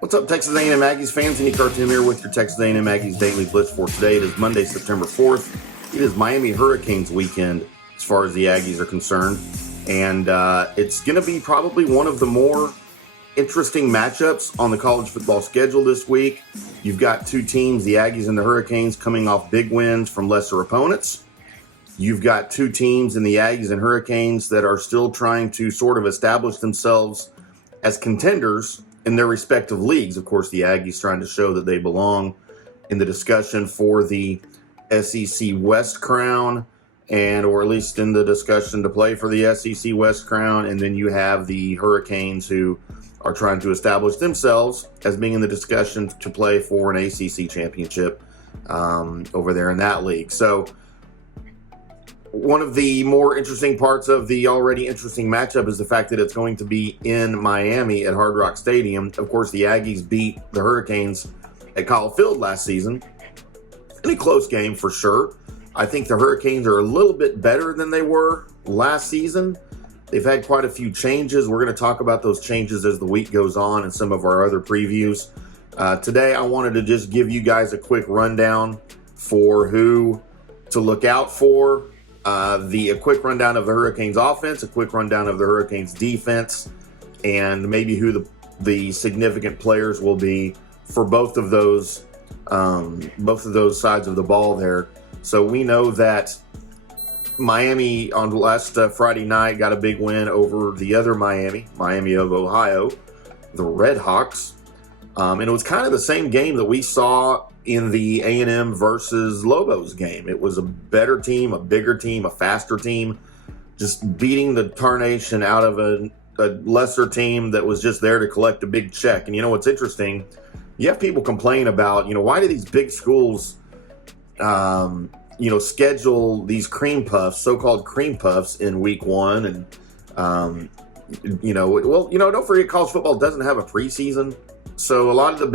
What's up, Texas A&M Aggies fans? Timm here with your Texas A&M Aggies Daily Blitz for today. It is Monday, September 4th. It is Miami Hurricanes weekend as far as the Aggies are concerned. And it's going to be probably one of the more interesting matchups on the college football schedule this week. You've got two teams, the Aggies and the Hurricanes, coming off big wins from lesser opponents. You've got two teams in the Aggies and Hurricanes that are still trying to sort of establish themselves as contenders in their respective leagues. Of course, the Aggies trying to show that they belong in the discussion for the SEC West crown, or at least in the discussion to play for the SEC West crown. And then you have the Hurricanes, who are trying to establish themselves as being in the discussion to play for an ACC championship over there in that league. So one of the more interesting parts of the already interesting matchup is the fact that it's going to be in Miami at Hard Rock Stadium. Of course, the Aggies beat the Hurricanes at Kyle Field last season. In a close game for sure. I think the Hurricanes are a little bit better than they were last season. They've had quite a few changes. We're going to talk about those changes as the week goes on in some of our other previews. Today, I wanted to just give you guys a quick rundown for who to look out for. A quick rundown of the Hurricanes offense, a quick rundown of the Hurricanes defense, and maybe who the significant players will be for both of those sides of the ball there. So we know that Miami on last Friday night got a big win over the other Miami of Ohio, the Red Hawks. And it was kind of the same game that we saw in the A&M versus Lobos game. It was a better team, a bigger team, a faster team, just beating the tarnation out of a lesser team that was just there to collect a big check. And you know what's interesting? You have people complain about, why do these big schools, schedule these cream puffs, so-called cream puffs in week one? And, don't forget college football doesn't have a preseason. So a lot of the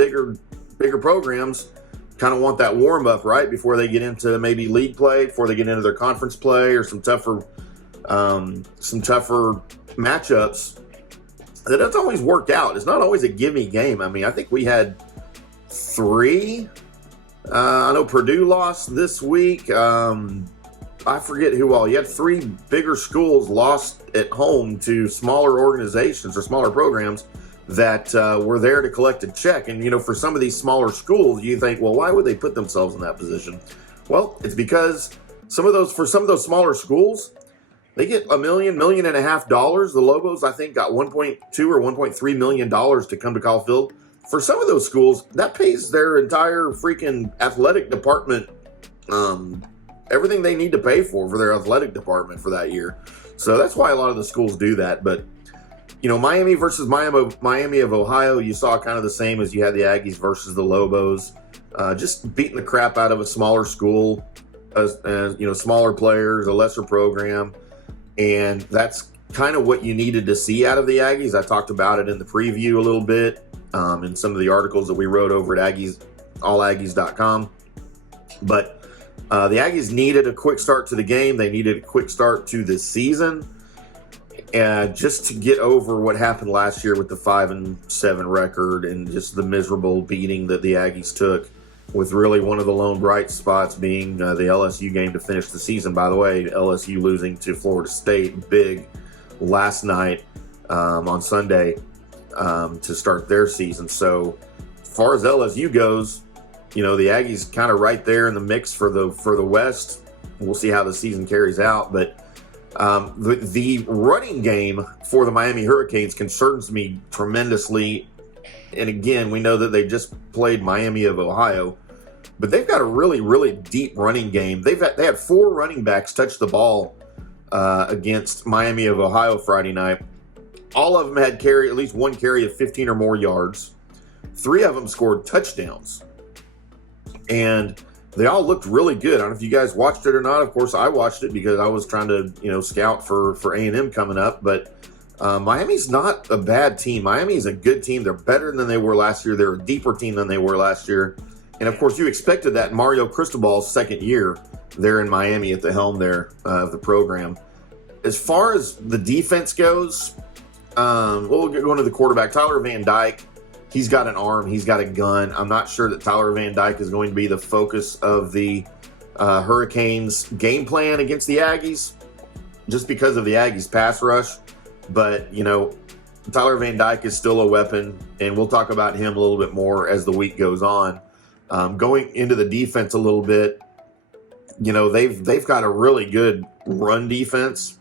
bigger programs kind of want that warm up right before they get into maybe league play, before they get into their conference play, or some tougher matchups. That doesn't always work out. It's not always a gimme game. I mean, I think we had three. I know Purdue lost this week. I forget who all. You had three bigger schools lost at home to smaller organizations or smaller programs that were there to collect a check. And, for some of these smaller schools, you think, well, why would they put themselves in that position? Well, it's because for some of those smaller schools, they get $1.5 million. The Lobos, I think, got $1.2 or $1.3 million to come to Kyle Field. For some of those schools, that pays their entire freaking athletic department, everything they need to pay for their athletic department for that year. So that's why a lot of the schools do that. But Miami versus Miami of Ohio, you saw kind of the same as you had the Aggies versus the Lobos. Just beating the crap out of a smaller school, smaller players, a lesser program. And that's kind of what you needed to see out of the Aggies. I talked about it in the preview a little bit in some of the articles that we wrote over at allaggies.com. But the Aggies needed a quick start to the game. They needed a quick start to the season. Just to get over what happened last year with the 5-7 record and just the miserable beating that the Aggies took, with really one of the lone bright spots being the LSU game to finish the season. By the way, LSU losing to Florida State big last night on Sunday to start their season. So as far as LSU goes, the Aggies kind of right there in the mix for the West. We'll see how the season carries out, but the running game for the Miami Hurricanes concerns me tremendously. And again, we know that they just played Miami of Ohio, but they've got a really, really deep running game. They had four running backs touch the ball against Miami of Ohio Friday night. All of them had at least one carry of 15 or more yards. Three of them scored touchdowns. And they all looked really good. I don't know if you guys watched it or not. Of course, I watched it because I was trying to, scout for A&M coming up. But Miami's not a bad team. Miami's a good team. They're better than they were last year. They're a deeper team than they were last year. And, of course, you expected that in Mario Cristobal's second year there in Miami at the helm there of the program. As far as the defense goes, we'll go into the quarterback. Tyler Van Dyke, He's got an arm. He's got a gun. I'm not sure that Tyler Van Dyke is going to be the focus of the Hurricanes' game plan against the Aggies, just because of the Aggies' pass rush. But, Tyler Van Dyke is still a weapon, and we'll talk about him a little bit more as the week goes on. Going into the defense a little bit, they've got a really good run defense.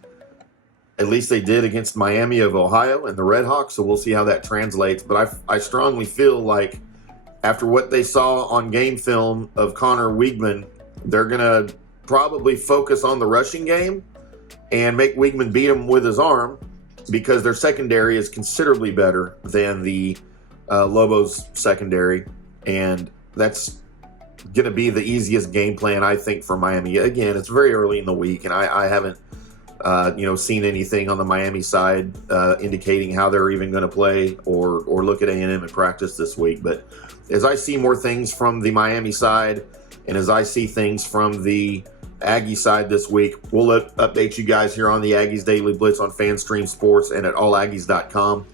At least they did against Miami of Ohio and the Redhawks, so we'll see how that translates. But I strongly feel like after what they saw on game film of Connor Weigman, they're going to probably focus on the rushing game and make Weigman beat him with his arm, because their secondary is considerably better than the Lobos secondary. And that's going to be the easiest game plan, I think, for Miami. Again, it's very early in the week, and I haven't seen anything on the Miami side indicating how they're even going to play or look at A&M in practice this week. But as I see more things from the Miami side, and as I see things from the Aggie side this week, we'll update you guys here on the Aggies Daily Blitz on FanStream Sports and at allaggies.com.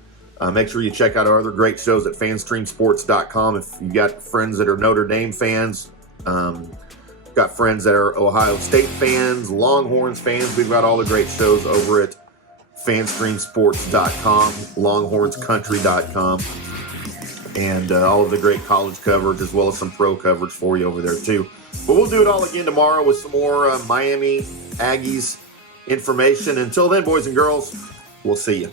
Make sure you check out our other great shows at fanstreamsports.com. If you got friends that are Notre Dame fans, got friends that are Ohio State fans, Longhorns fans, we've got all the great shows over at fanstreamsports.com, longhornscountry.com, and all of the great college coverage, as well as some pro coverage for you over there too. But we'll do it all again tomorrow with some more Miami Aggies information. Until then, boys and girls, we'll see you.